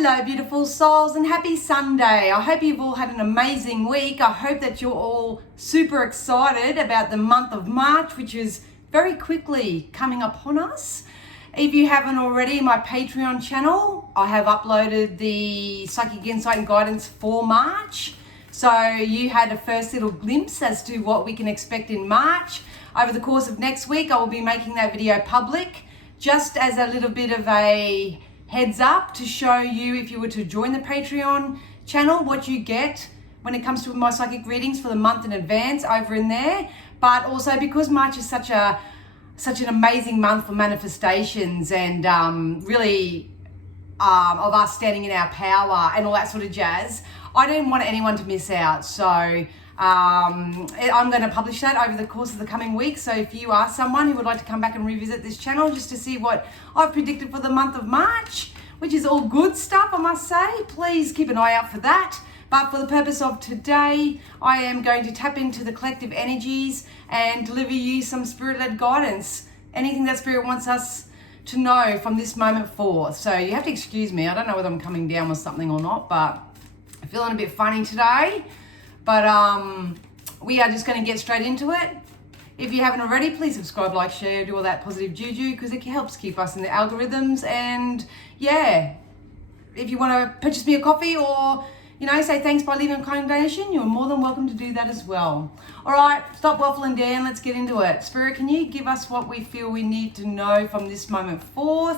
Hello beautiful souls and happy Sunday. I hope you've all had an amazing week. I hope that you're all super excited about the month of March, which is very quickly coming upon us. If you haven't already, my Patreon channel, I have uploaded the Psychic Insight and Guidance for March. So you had a first little glimpse as to what we can expect in March. Over the course of next week, I will be making that video public just as a little bit of a heads up to show you, if you were to join the Patreon channel, what you get when it comes to my psychic readings for the month in advance over in there. But also because March is such an amazing month for manifestations and really of us standing in our power and all that sort of jazz, I didn't want anyone to miss out. So I'm going to publish that over the course of the coming weeks. So if you are someone who would like to come back and revisit this channel just to see what I've predicted for the month of March, which is all good stuff, I must say, please keep an eye out for that. But for the purpose of today, I am going to tap into the collective energies and deliver you some spirit-led guidance. Anything that spirit wants us to know from this moment forth. So you have to excuse me. I don't know whether I'm coming down with something or not, but I'm feeling a bit funny today. But we are just going to get straight into it. If you haven't already, please subscribe, like, share, do all that positive juju, because it helps keep us in the algorithms. And yeah, if you want to purchase me a coffee or, say thanks by leaving a kind donation, you're more than welcome to do that as well. All right, stop waffling, Dan. Let's get into it. Spirit, can you give us what we feel we need to know from this moment forth?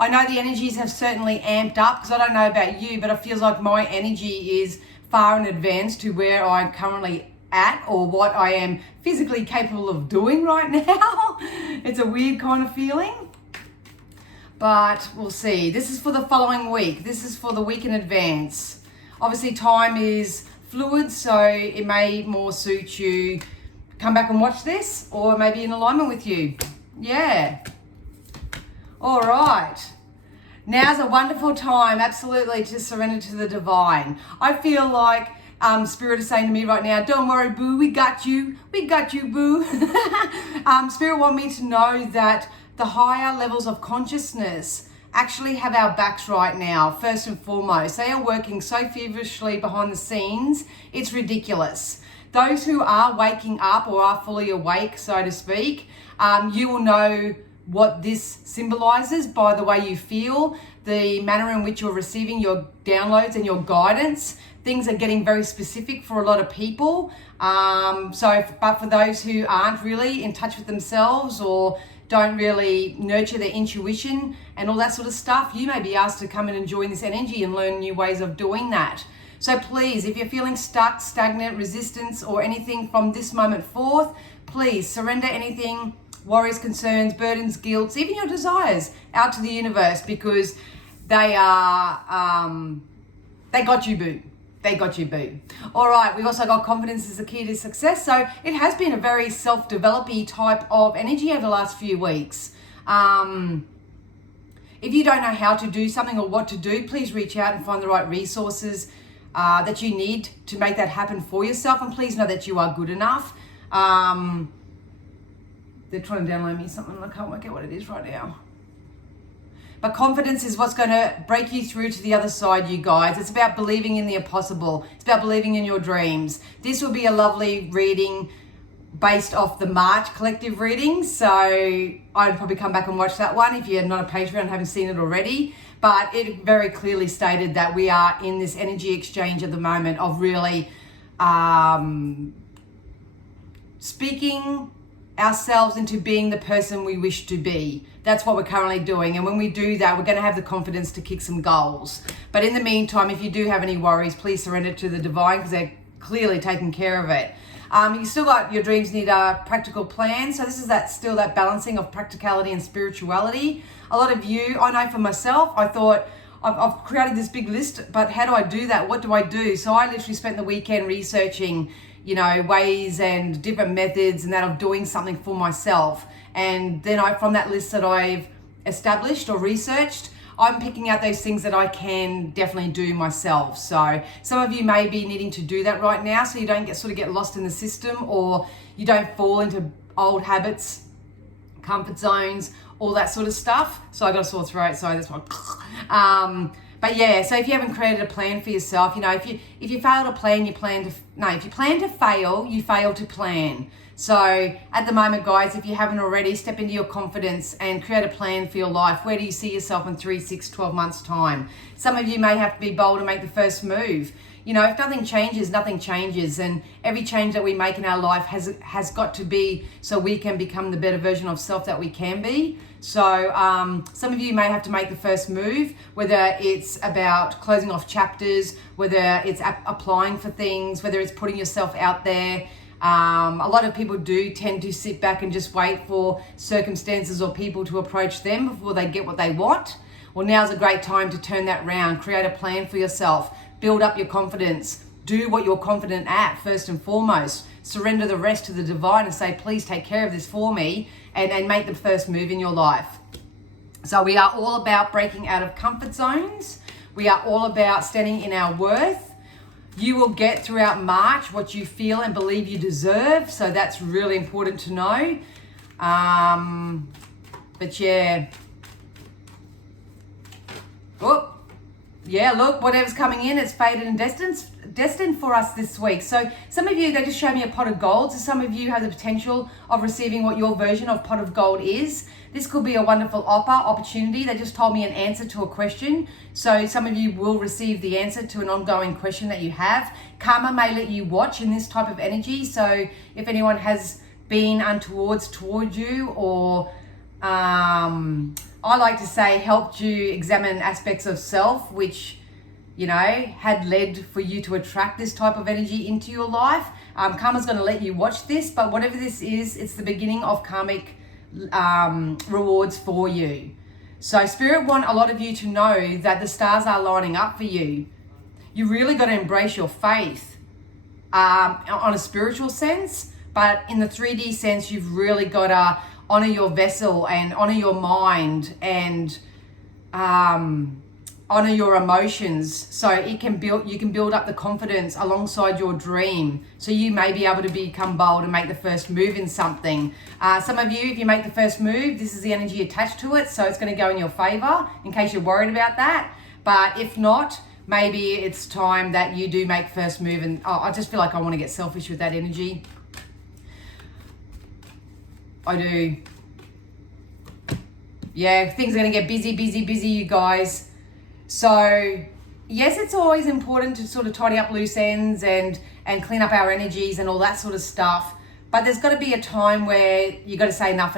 I know the energies have certainly amped up, because I don't know about you, but it feels like my energy is far in advance to where I'm currently at or what I am physically capable of doing right now. It's a weird kind of feeling, but we'll see. This is for the following week. This is for the week in advance. Obviously, time is fluid, so it may more suit you. Come back and watch this, or maybe in alignment with you. Yeah. All right, now's a wonderful time, absolutely, to surrender to the divine. I feel like Spirit is saying to me right now, don't worry, boo, we got you, boo. Spirit want me to know that the higher levels of consciousness actually have our backs right now, first and foremost. They are working so feverishly behind the scenes, it's ridiculous. Those who are waking up or are fully awake, so to speak, you will know what this symbolizes by the way you feel, the manner in which you're receiving your downloads and your guidance. Things are getting very specific for a lot of people. But for those who aren't really in touch with themselves or don't really nurture their intuition and all that sort of stuff, you may be asked to come in and join this energy and learn new ways of doing that. So please, if you're feeling stuck, stagnant, resistance, or anything from this moment forth, please surrender anything, worries, concerns, burdens, guilts, even your desires out to the universe, because they are, they got you, boo. They got you, boo. All right, we've also got confidence is the key to success. So it has been a very self-developy type of energy over the last few weeks. If you don't know how to do something or what to do, please reach out and find the right resources that you need to make that happen for yourself. And please know that you are good enough. They're trying to download me something. I can't work out what it is right now. But confidence is what's going to break you through to the other side, you guys. It's about believing in the impossible. It's about believing in your dreams. This will be a lovely reading based off the March collective reading. So I'd probably come back and watch that one if you're not a Patreon and haven't seen it already. But it very clearly stated that we are in this energy exchange at the moment of really speaking ourselves into being the person we wish to be. That's what we're currently doing. And when we do that, we're going to have the confidence to kick some goals. But in the meantime, if you do have any worries, please surrender to the divine, because they're clearly taking care of it. You still got your dreams need a practical plan. So this is still that balancing of practicality and spirituality. A lot of you, I know for myself, I thought, I've created this big list, but how do I do that? What do I do? So I literally spent the weekend researching ways and different methods and that of doing something for myself. And then from that list that I've established or researched, I'm picking out those things that I can definitely do myself. So some of you may be needing to do that right now, so you don't get lost in the system, or you don't fall into old habits comfort zones, all that sort of stuff. So I got a sore throat, so that's why. But yeah, so if you haven't created a plan for yourself, you know, if you fail to plan, if you plan to fail, you fail to plan. So at the moment, guys, if you haven't already, step into your confidence and create a plan for your life. Where do you see yourself in 3, 6, 12 months time? Some of you may have to be bold and make the first move. You know, if nothing changes, nothing changes. And every change that we make in our life has got to be so we can become the better version of self that we can be. So some of you may have to make the first move, whether it's about closing off chapters, whether it's applying for things, whether it's putting yourself out there. A lot of people do tend to sit back and just wait for circumstances or people to approach them before they get what they want. Well, now's a great time to turn that around, create a plan for yourself, build up your confidence, do what you're confident at first and foremost, surrender the rest to the divine and say, please take care of this for me, and make the first move in your life. So we are all about breaking out of comfort zones. We are all about standing in our worth. You will get throughout March what you feel and believe you deserve. So that's really important to know. But yeah. Oh, yeah, look, whatever's coming in, it's fated and destined for us this week. So some of you, they just show me a pot of gold. So some of you have the potential of receiving what your version of pot of gold is. This could be a wonderful opportunity. They just told me an answer to a question. So some of you will receive the answer to an ongoing question that you have. Karma may let you watch in this type of energy. So if anyone has been untowards toward you, or I like to say helped you examine aspects of self which, you know, had led for you to attract this type of energy into your life. Karma's going to let you watch this, but whatever this is, it's the beginning of karmic rewards for you. So Spirit want a lot of you to know that the stars are lining up for you. You really got to embrace your faith on a spiritual sense, but in the 3D sense, you've really got to honor your vessel and honor your mind and honor your emotions, so you can build up the confidence alongside your dream, so you may be able to become bold and make the first move in something. Some of you, if you make the first move, this is the energy attached to it, so it's going to go in your favor in case you're worried about that. But if not, maybe it's time that you do make first move. And I just feel like I want to get selfish with that energy. I do. Yeah, things are going to get busy, you guys. So, yes, it's always important to sort of tidy up loose ends and clean up our energies and all that sort of stuff. But there's got to be a time where you got to say enough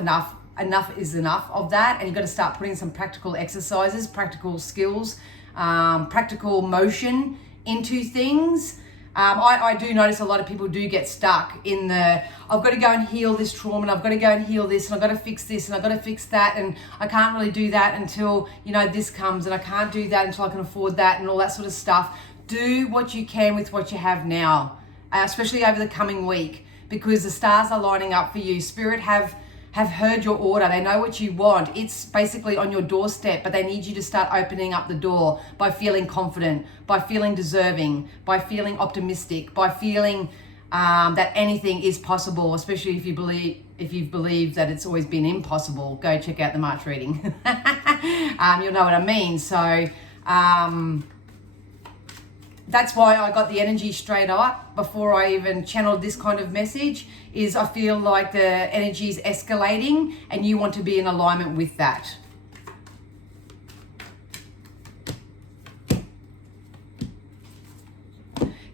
is enough of that. And you've got to start putting some practical exercises, practical skills, practical motion into things. I do notice a lot of people do get stuck in the, I've got to go and heal this trauma, and I've got to go and heal this, and I've got to fix this, and I've got to fix that, and I can't really do that until, you know, this comes, and I can't do that until I can afford that, and all that sort of stuff. Do what you can with what you have now, especially over the coming week, because the stars are lining up for you. Spirit have heard your order. They know what you want. It's basically on your doorstep, but they need you to start opening up the door by feeling confident, by feeling deserving, by feeling optimistic, by feeling that anything is possible, especially if you've believed that it's always been impossible. Go check out the March reading. You'll know what I mean. So that's why I got the energy straight up before I even channeled this kind of message, is I feel like the energy is escalating and you want to be in alignment with that.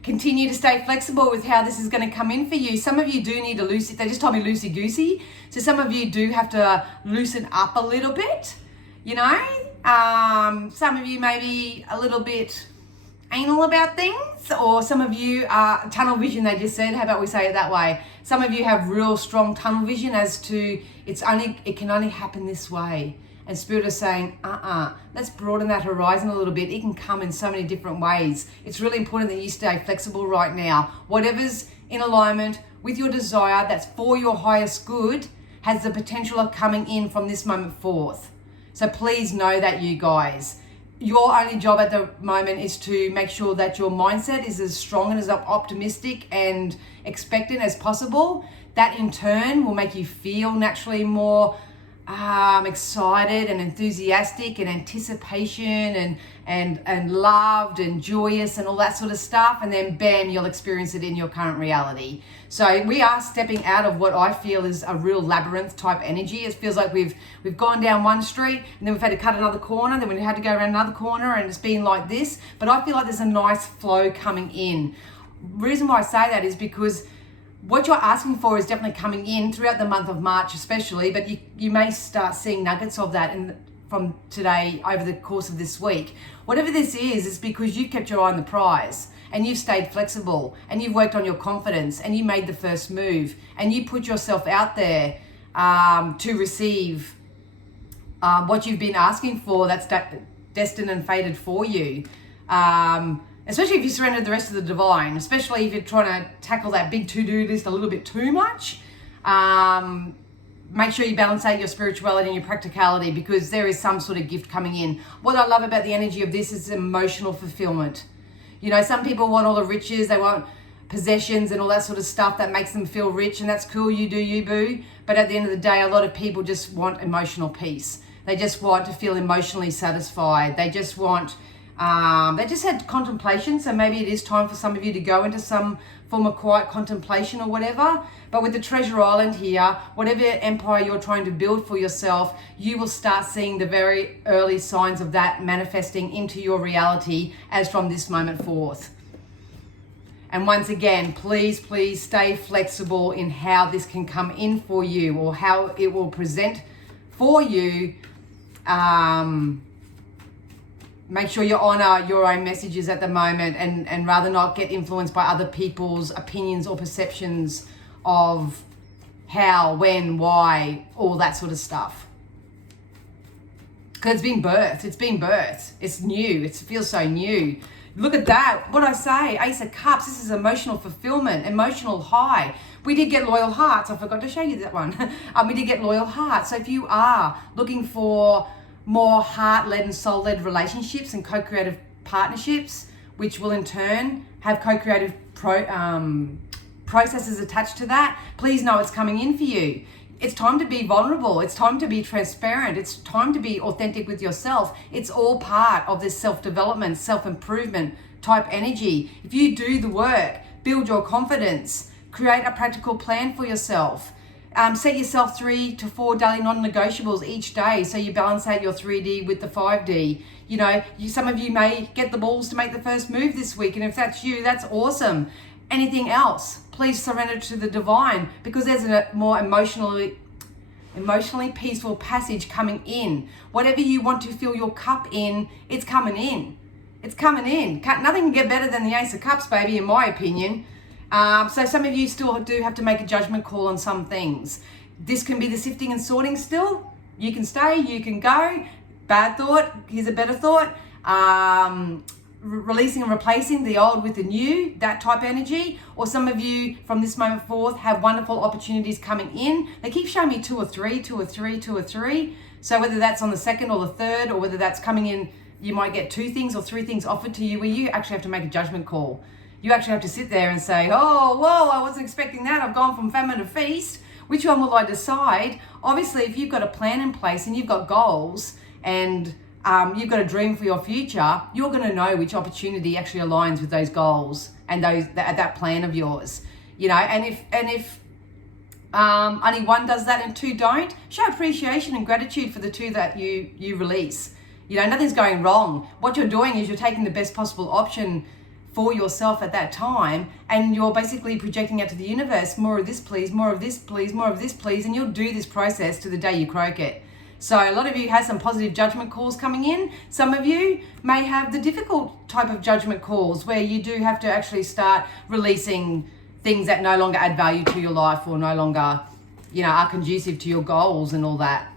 Continue to stay flexible with how this is going to come in for you. Some of you do need to they just told me loosey-goosey. So some of you do have to loosen up a little bit, you know. Some of you may be a little bit anal about things, or some of you are tunnel vision, they just said. How about we say it that way? Some of you have real strong tunnel vision as to it can only happen this way. And Spirit is saying, let's broaden that horizon a little bit. It can come in so many different ways. It's really important that you stay flexible right now. Whatever's in alignment with your desire that's for your highest good has the potential of coming in from this moment forth. So please know that, you guys. Your only job at the moment is to make sure that your mindset is as strong and as optimistic and expectant as possible. That in turn will make you feel naturally more excited and enthusiastic and anticipation and loved and joyous and all that sort of stuff, and then bam, you'll experience it in your current reality. So we are stepping out of what I feel is a real labyrinth type energy. It feels like we've gone down one street and then we've had to cut another corner, then we had to go around another corner, and it's been like this. But I feel like there's a nice flow coming in. Reason why I say that is because what you're asking for is definitely coming in throughout the month of March especially, but you may start seeing nuggets of that from today over the course of this week. Whatever this is because you've kept your eye on the prize and you've stayed flexible and you've worked on your confidence and you made the first move and you put yourself out there to receive what you've been asking for that's destined and fated for you. Especially if you surrender the rest of the divine, especially if you're trying to tackle that big to-do list a little bit too much. Make sure you balance out your spirituality and your practicality, because there is some sort of gift coming in. What I love about the energy of this is emotional fulfillment. You know, some people want all the riches, they want possessions and all that sort of stuff that makes them feel rich, and that's cool, you do you, boo. But at the end of the day, a lot of people just want emotional peace. They just want to feel emotionally satisfied. They just want... they just had contemplation, so maybe it is time for some of you to go into some form of quiet contemplation or whatever. But with the Treasure Island here, whatever empire you're trying to build for yourself, you will start seeing the very early signs of that manifesting into your reality as from this moment forth. And once again, please stay flexible in how this can come in for you or how it will present for you. Make sure you honor your own messages at the moment and rather not get influenced by other people's opinions or perceptions of how, when, why, all that sort of stuff. Because it's been birthed. It's new. It feels so new. Look at that. What I say, Ace of Cups, this is emotional fulfillment, emotional high. We did get loyal hearts. I forgot to show you that one. We did get loyal hearts. So if you are looking for more heart-led and soul-led relationships and co-creative partnerships, which will in turn have co-creative processes attached to that, please know it's coming in for you. It's time to be vulnerable. It's time to be transparent. It's time to be authentic with yourself. It's all part of this self-development, self-improvement type energy. If you do the work, build your confidence, create a practical plan for yourself, set yourself 3 to 4 daily non-negotiables each day so you balance out your 3D with the 5D. You know, some of you may get the balls to make the first move this week, and if that's you, that's awesome. Anything else, please surrender to the divine, because there's a more emotionally peaceful passage coming in. Whatever you want to fill your cup in, it's coming in. It's coming in. Nothing can get better than the Ace of Cups, baby, in my opinion. So some of you still do have to make a judgment call on some things. This can be the sifting and sorting still. You can stay, you can go. Bad thought, here's a better thought. Releasing and replacing the old with the new, that type energy. Or some of you from this moment forth have wonderful opportunities coming in. They keep showing me 2 or 3, 2 or 3, 2 or 3. So whether that's on the second or the third, or whether that's coming in, you might get 2 things or 3 things offered to you where you actually have to make a judgment call. You actually have to sit there and say, oh, whoa, I wasn't expecting that. I've gone from famine to feast. Which one will I decide? Obviously, if you've got a plan in place and you've got goals and you've got a dream for your future, you're going to know which opportunity actually aligns with those goals and that plan of yours. You know, and if only 1 does that and 2 don't, show appreciation and gratitude for the 2 that you release. You know, nothing's going wrong. What you're doing is you're taking the best possible option for yourself at that time, and you're basically projecting out to the universe, more of this please, more of this please, more of this please, and you'll do this process to the day you croak it. So a lot of you have some positive judgment calls coming in. Some of you may have the difficult type of judgment calls where you do have to actually start releasing things that no longer add value to your life or no longer, you know, are conducive to your goals and all that.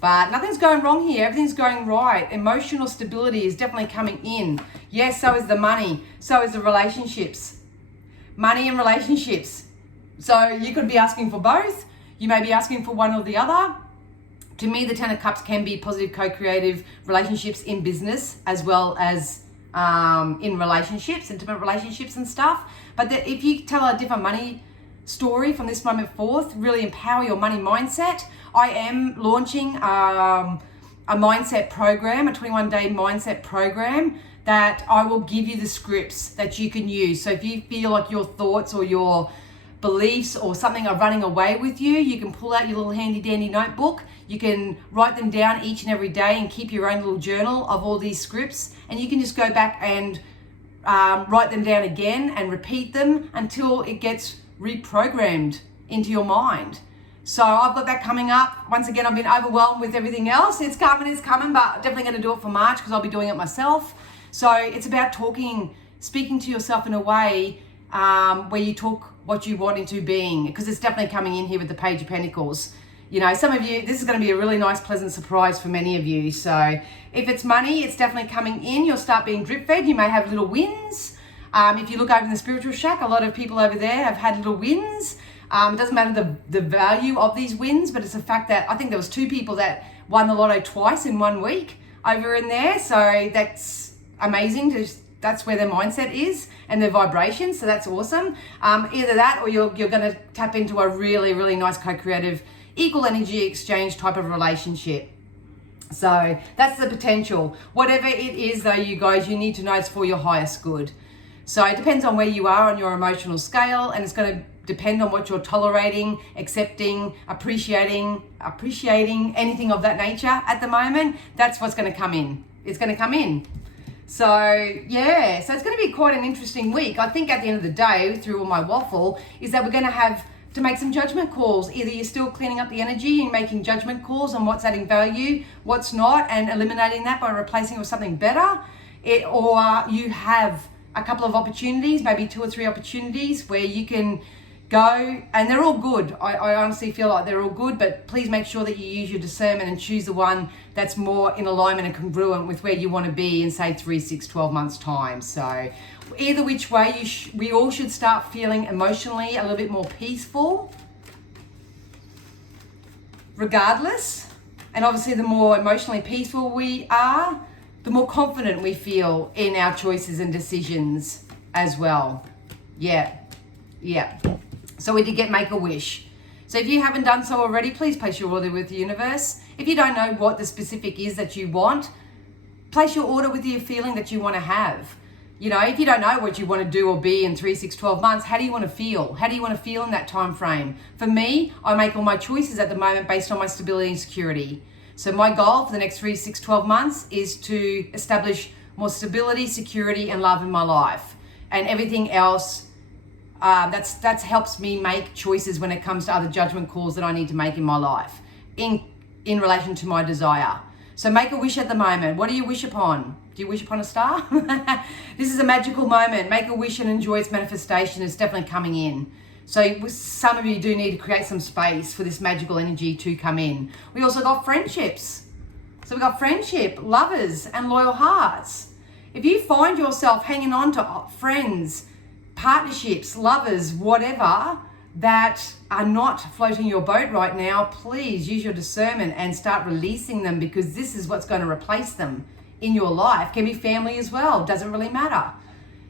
But nothing's going wrong here. Everything's going right. Emotional stability is definitely coming in. Yes, so is the money. So is the relationships. Money and relationships. So you could be asking for both. You may be asking for one or the other. To me, the 10 of Cups can be positive co-creative relationships in business as well as in relationships, intimate relationships and stuff. But if you tell a different money story from this moment forth, really empower your money mindset. I am launching a mindset program, a 21-day mindset program that I will give you the scripts that you can use. So if you feel like your thoughts or your beliefs or something are running away with you, you can pull out your little handy dandy notebook. You can write them down each and every day and keep your own little journal of all these scripts, and you can just go back and write them down again and repeat them until it gets reprogrammed into your mind. So I've got that coming up. Once again, I've been overwhelmed with everything else. It's coming, but definitely going to do it for March because I'll be doing it myself. So it's about speaking to yourself in a way where you talk what you want into being, because it's definitely coming in here with the Page of Pentacles. You know, some of you, this is going to be a really nice, pleasant surprise for many of you. So if it's money, it's definitely coming in. You'll start being drip fed. You may have little wins. If you look over in the spiritual shack, a lot of people over there have had little wins. It doesn't matter the value of these wins, but it's the fact that I think there was 2 people that won the lotto twice in 1 week over in there. So that's amazing. That's where their mindset is and their vibration. So that's awesome. Either that or you're going to tap into a really, really nice co-creative equal energy exchange type of relationship. So that's the potential. Whatever it is though, you guys, you need to know it's for your highest good. So it depends on where you are on your emotional scale, and it's going to depend on what you're tolerating, accepting, appreciating, anything of that nature at the moment. That's what's going to come in. It's going to come in. So yeah, so it's going to be quite an interesting week. I think at the end of the day, through all my waffle, is that we're going to have to make some judgment calls. Either you're still cleaning up the energy and making judgment calls on what's adding value, what's not, and eliminating that by replacing it with something better, or you have a couple of opportunities, maybe 2 or 3 opportunities where you can go, and they're all good. I honestly feel like they're all good, but please make sure that you use your discernment and choose the one that's more in alignment and congruent with where you want to be in, say, 3, 6, 12 months time. So either which way, we all should start feeling emotionally a little bit more peaceful regardless. And obviously the more emotionally peaceful we are, the more confident we feel in our choices and decisions as well. Yeah. So we did get Make-A-Wish. So if you haven't done so already, please place your order with the universe. If you don't know what the specific is that you want, place your order with the feeling that you want to have. You know, if you don't know what you want to do or be in 3, 6, 12 months, how do you want to feel? How do you want to feel in that time frame? For me, I make all my choices at the moment based on my stability and security. So my goal for the next 3, 6, 12 months is to establish more stability, security, and love in my life. And everything else, that's helps me make choices when it comes to other judgment calls that I need to make in my life in relation to my desire. So make a wish at the moment. What do you wish upon? Do you wish upon a star? This is a magical moment. Make a wish and enjoy its manifestation. It's definitely coming in. So some of you do need to create some space for this magical energy to come in. We also got friendships. So we've got friendship, lovers, and loyal hearts. If you find yourself hanging on to friends, partnerships, lovers, whatever, that are not floating your boat right now, please use your discernment and start releasing them, because this is what's going to replace them in your life. Can be family as well, doesn't really matter.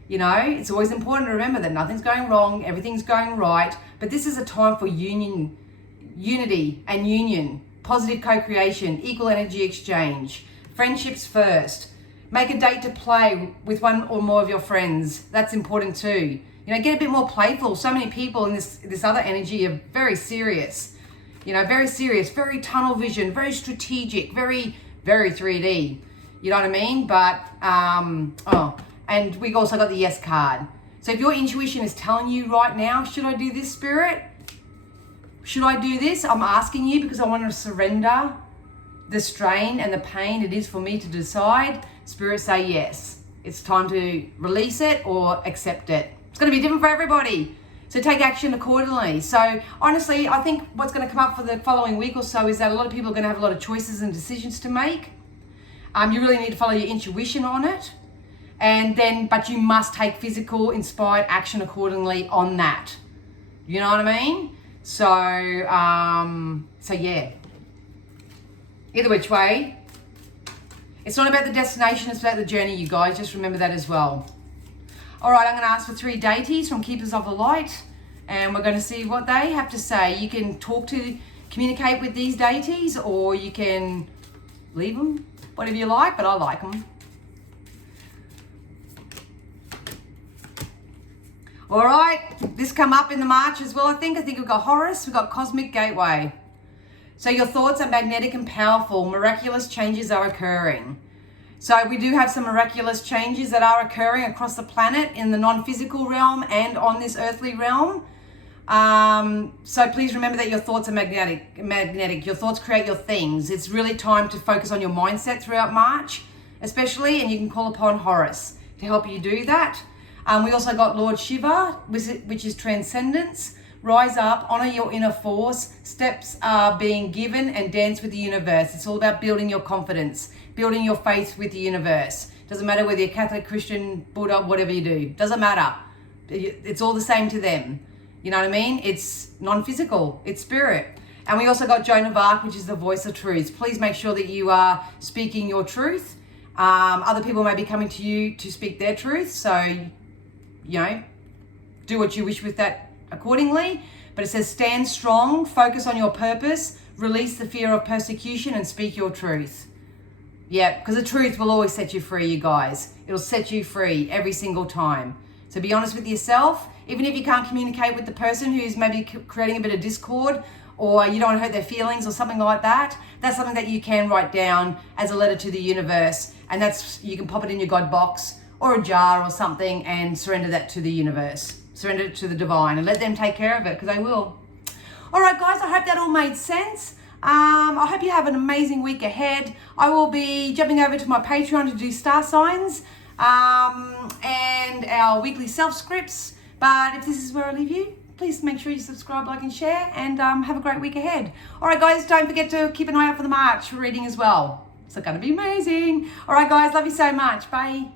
You know, it's always important to remember that nothing's going wrong, everything's going right, but this is a time for unity and union, positive co-creation, equal energy exchange, friendships first. Make a date to play with one or more of your friends. That's important too. You know, get a bit more playful. So many people in this other energy are very serious. You know, very serious, very tunnel vision, very strategic, very, very 3D. You know what I mean? But, and we also got the yes card. So if your intuition is telling you right now, should I do this, Spirit? Should I do this? I'm asking you because I want to surrender the strain and the pain it is for me to decide. Spirit, say yes. It's time to release it or accept it. It's going to be different for everybody. So take action accordingly. So honestly, I think what's going to come up for the following week or so is that a lot of people are going to have a lot of choices and decisions to make. You really need to follow your intuition on it. But you must take physical, inspired action accordingly on that. You know what I mean? So yeah. Either which way, it's not about the destination, it's about the journey, you guys. Just remember that as well. All right, I'm going to ask for 3 deities from Keepers of the Light and we're going to see what they have to say. You can communicate with these deities, or you can leave them, whatever you like, but I like them. All right, this come up in the March as well, I think we've got Horus, we've got Cosmic Gateway. So your thoughts are magnetic and powerful. Miraculous changes are occurring. So we do have some miraculous changes that are occurring across the planet in the non-physical realm and on this earthly realm. So please remember that your thoughts are magnetic. Your thoughts create your things. It's really time to focus on your mindset throughout March, especially, and you can call upon Horus to help you do that. We also got Lord Shiva, which is transcendence. Rise up, honor your inner force. Steps are being given, and dance with the universe. It's all about building your confidence, building your faith with the universe. Doesn't matter whether you're Catholic, Christian, Buddha, whatever you do. Doesn't matter. It's all the same to them. You know what I mean? It's non-physical. It's spirit. And we also got Joan of Arc, which is the voice of truth. Please make sure that you are speaking your truth. Other people may be coming to you to speak their truth. So, do what you wish with that accordingly. But it says, stand strong, focus on your purpose, release the fear of persecution, and speak your truth. Yeah, because the truth will always set you free, you guys. It'll set you free every single time. So be honest with yourself. Even if you can't communicate with the person who's maybe creating a bit of discord, or you don't want to hurt their feelings or something like that, that's something that you can write down as a letter to the universe. And you can pop it in your God box or a jar or something and surrender that to the universe. Surrender it to the divine and let them take care of it, because they will. All right, guys, I hope that all made sense. I hope you have an amazing week ahead. I will be jumping over to my Patreon to do star signs and our weekly self-scripts. But if this is where I leave you, please make sure you subscribe, like, and share, and have a great week ahead. All right, guys, don't forget to keep an eye out for the March reading as well. It's going to be amazing. All right, guys, love you so much. Bye.